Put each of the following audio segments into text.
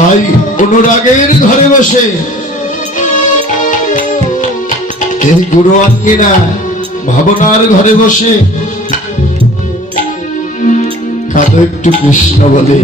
ভাই অনুরাগের ঘরে বসে এই গুরু আঙ্গিনা ভাবনার ঘরে বসে কাঁদো একটু কৃষ্ণ বলে।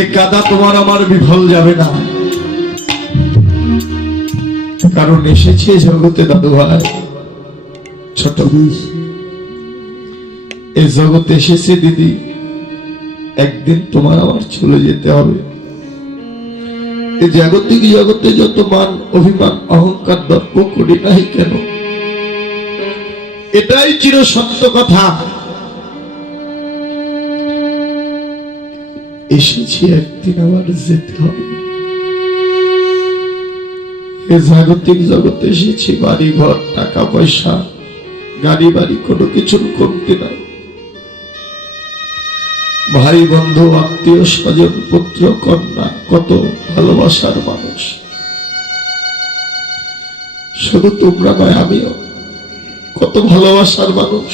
এ কাদা তোমার আমার বিফল যাবে না, কারণ এসেছে জগতে দাদু ভাই ছোট এই জগতে এসেছে দিদি, একদিন তোমার আবার চলে যেতে হবে। এই জাগতিক জগতে যত মান অভিমান অহংকার দর্প করি নাই কেন, এটাই চির সত্য কথা। এসেছি একদিন আবার যেতে হবে। এই জাগতিক জগতে এসেছি, বাড়ি ঘর টাকা পয়সা গাড়ি বাড়ি কোনো কিছুর কমতি নাই, ভাই বন্ধু আত্মীয় স্বজন পুত্র কন্যা কত ভালোবাসার মানুষ, শুধু তোমরা নয় আমিও কত ভালোবাসার মানুষ।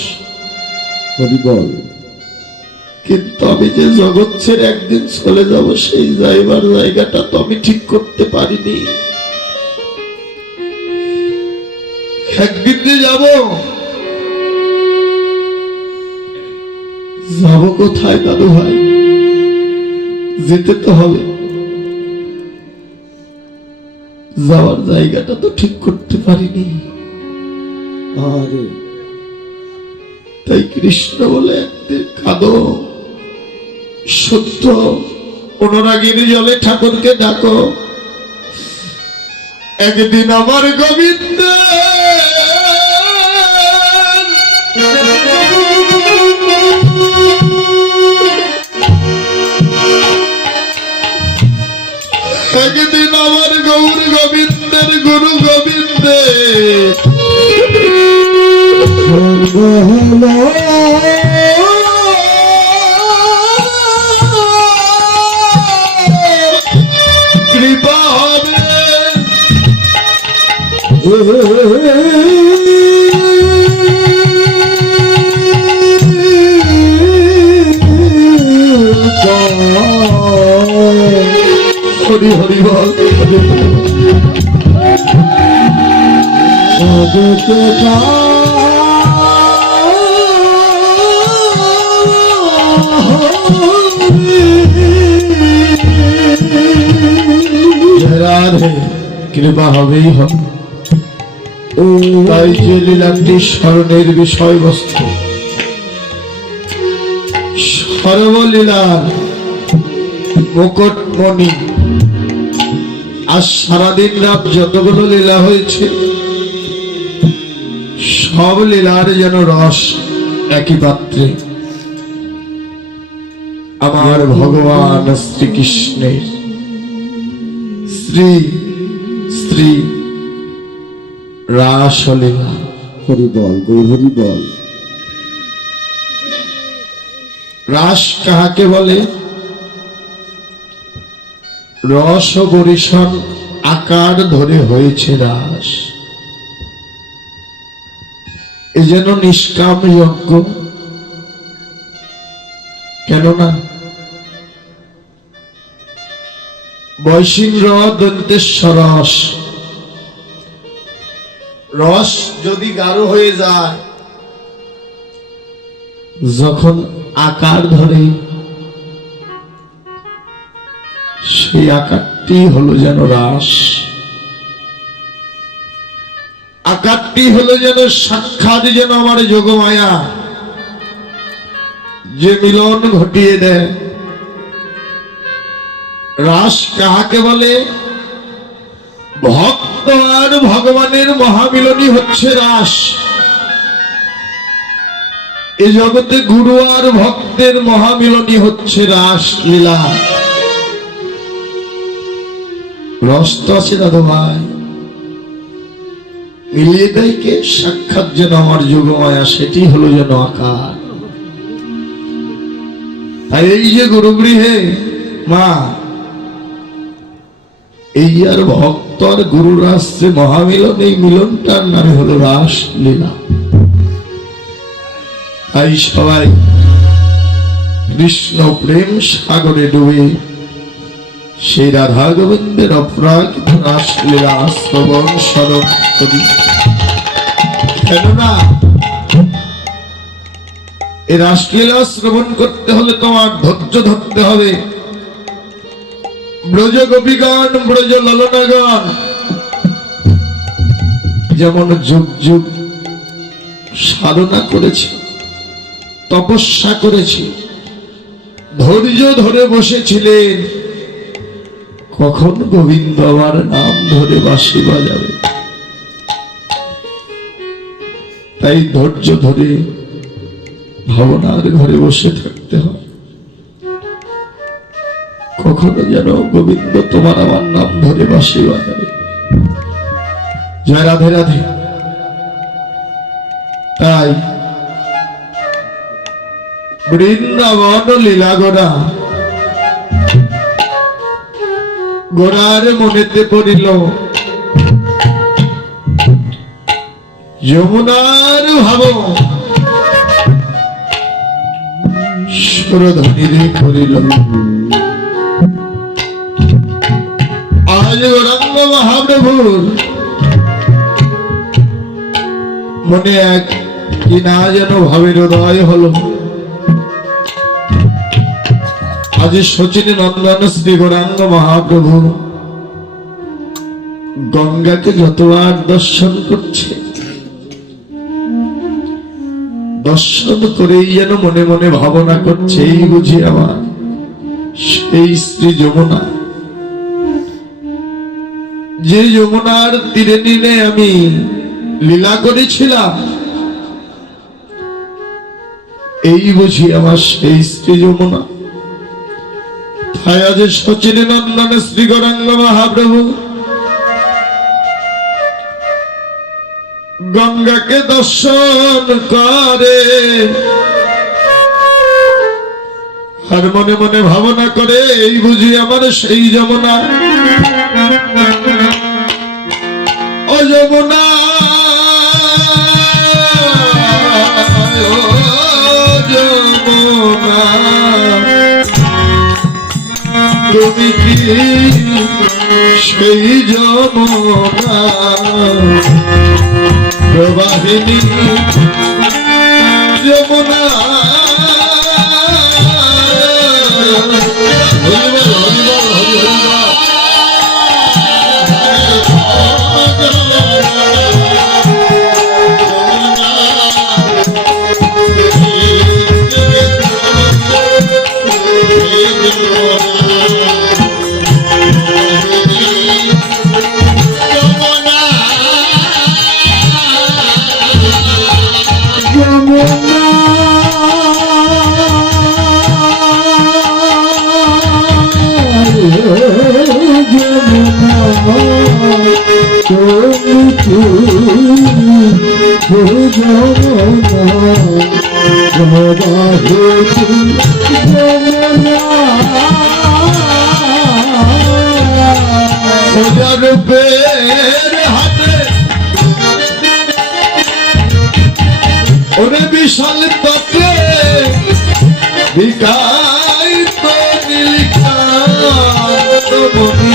কিন্তু আমি যে জগৎ ছেড়ে একদিন চলে যাব, সেই যাইবার জায়গাটা তো আমি ঠিক করতে পারিনি। একদিন যে যাব, যাব কোথায় দাদু ভাই? যেতে তো হবে, যাওয়ার জায়গাটা তো ঠিক করতে পারিনি। তাই কৃষ্ণ বলে একদিন কাঁদো, সত্য অনুরাগীর জলে ঠাকুরকে ডাকো, একদিন আমার গোবিন্দ একদিন আমার গৌর গোবিন্দের গুরু গোবিন্দে কৃপা হবে। হরি হরি বল। রাধে কৃপা হবেই হবে। তাই যে লীলাটি স্মরণের বিষয়বস্তু, সর্বলীলার মুকুটমণি, আজ সারাদিন রাত যতগুলো লীলা হয়েছে সব লীলার যেন রস একই পাত্রে, আমার ভগবান শ্রীকৃষ্ণের শ্রী শ্রী রাসলীলা। হরি বল, হরি বল। রাস কাহাকে বলে? রস বরিশন আকার ধরে হয়েছে রাস। এ যেন নিষ্কাম যজ্ঞ, কেননা বৈশিন্দ্র দন্তেশ্বর রস, রস যদি গাঢ় হয়ে যায়, যখন আকার ধরে, সেই আকারটি হলো যেন রাস, আকারটি হলো যেন সাক্ষাৎ যেন আমার যোগমায়া। যে মিলন ঘটিয়ে দেয়। রাস কাহাকে বলে? ভক্ত আর ভগবানের মহামিলনই হচ্ছে রাস। এ জগতে গুরু আর ভক্তের মহামিলনই হচ্ছে রাস লীলা। রস তো আছে দাদু ভাই, মিলিয়ে দেয় কে? সাক্ষাৎ যেন আমার যোগমায়া, সেটি হলো যেন আকার। আর এই যে গুরুগৃহে মা, এই আর ভক্ত আর গুরুর আসছে মহামিলন, এই মিলনটার নামে হলো রাস লীলা। তাই সবাই কৃষ্ণ প্রেম সাগরে ডুবে সেই রাধা গোবিন্দের অপ্রাকৃত রাস লীলা শ্রবণ স্মরণ করি। কেননা এই রাসলীলা শ্রবণ করতে হলে তোমার ধৈর্য ধরতে হবে। ব্রজ গোপীগণ, ব্রজ ললনাগণ যেমন যুগ যুগ সাধনা করেছে, তপস্যা করেছে, ধৈর্য ধরে বসেছিলেন, কখন গোবিন্দ আমার নাম ধরে বাঁশি বাজাবে। তাই ধৈর্য ধরে ভাবনার ঘরে বসে থাকতে হয়। কখনো যেন গোবিন্দ তোমার আমার নাম ধরে বাঁশি বাজাবে। জয় রাধে রাধে। তাই বৃন্দাবন লীলা গোড়া, গোড়ার মনেতে পড়িল যমুনার ভাব, সুরধ্বনি করিল আজ গৌরাঙ্গ মহাপ্রভুর মনে এক কি না যেন ভাবের উদয় হলো। আজ শচীন নন্দন শ্রী গৌরাঙ্গ মহাপ্রভু গঙ্গাকে যতবার দর্শন করছে, দর্শন করেই যেন মনে মনে ভাবনা করছে, এই বুঝি আমার সেই শ্রী যমুনা, যে যমুনার তীরে নীরে আমি লীলা করেছিলাম, এই বুঝি আমার সেই শ্রী যমুনা। তাই আজ শচীন নন্দন শ্রী গৌরাঙ্গ মহাপ্রভু গঙ্গাকে দর্শন করে, আর মনে মনে ভাবনা করে, এই বুঝি আমার সেই যমুনা। ও যমুনা, ও যমুনা, তুমি কি সেই যমুনা প্রবাহিনী যমুনা? ওরে বিশাল তত্ত্বে বিকাই তো নীলিকান্ত মনি,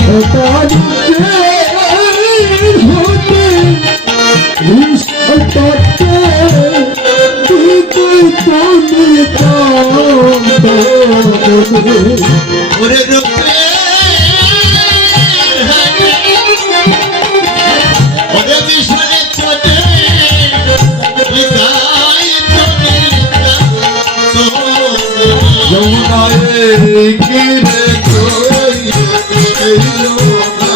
ওরে রূপে ওরে বিশাল তত্ত্বে বিকাই তো নীলিকান্ত যমুনায় কি রে তুই সেই যমুনা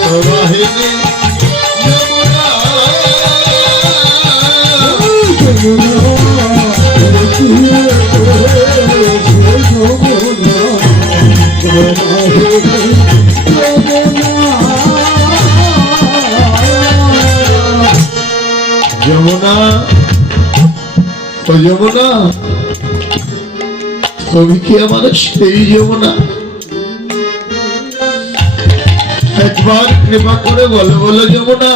প্রবাহিনী যমুনা যমুনা ও যমুনা তুমি কি আমার সেই যমুনা একবার কৃপা করে বলো বলো যমুনা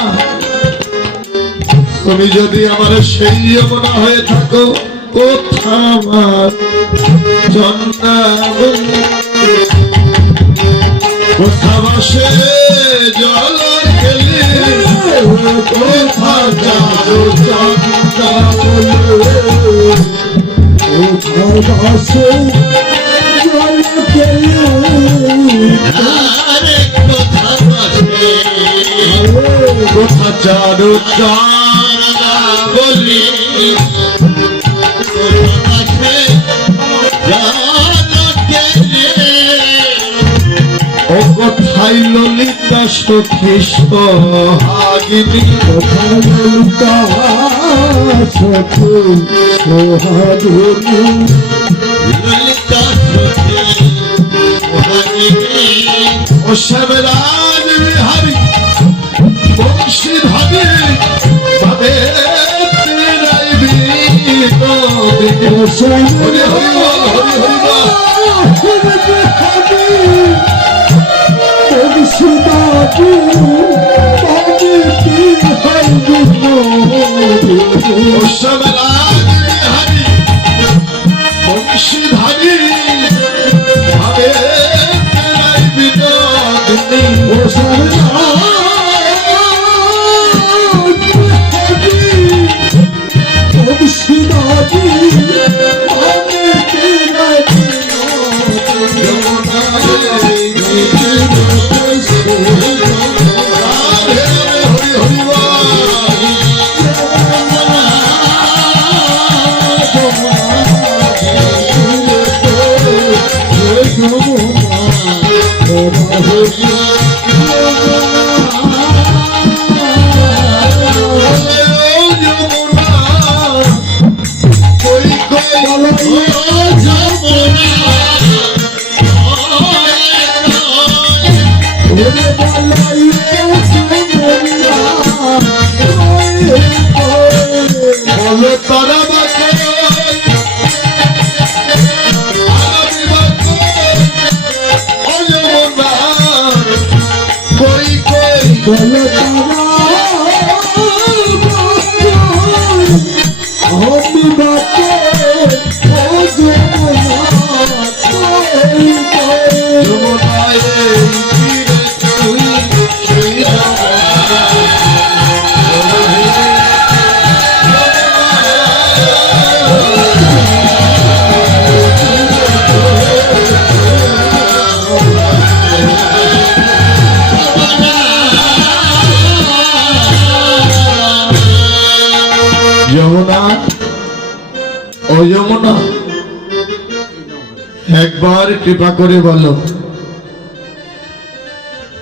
তুমি যদি আমার সেই যমুনা হয়ে থাকো কোথা আমার চন্দ্রাবলী কোথা বসে জল খেলি কোথা চারু চন্দ্রাবলী কোথা চারু চন্দ্রাবলী ও কোথায় ললিতা সখী সোহাগিনী কোথায় ললিতা সখী সোহাগিনী ললিতা সখী সোহাগিনী ও শ্যামরাজ বিহারী বংশীধারী ভাবে রাইবি হরি হরি বল হরি হরি বল ও শ্যামরাজ বিহারী বংশীধারী ভাবে রাইবি ও যমুনা ও যমুনা একবার কৃপা করে বলো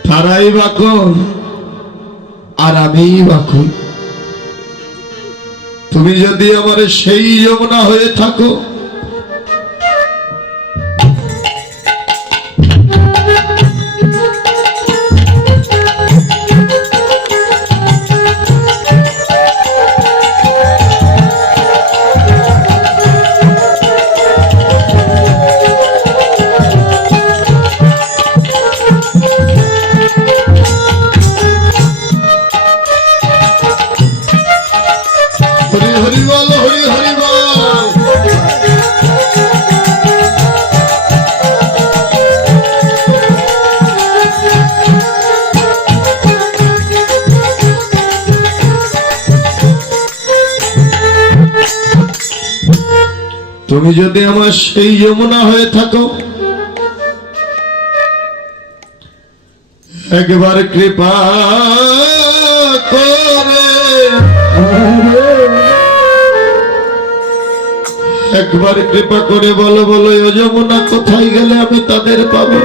তারাই বাকল আর আমি বাকল তুমি যদি আমার সেই যমুনা হয়ে থাকো তুমি যদি আমার সেই যমুনা হয়ে থাকো একবার কৃপা করে একবার কৃপা করে বলো বলো ও যমুনা কোথায় গেলে আমি তাদের পাবো?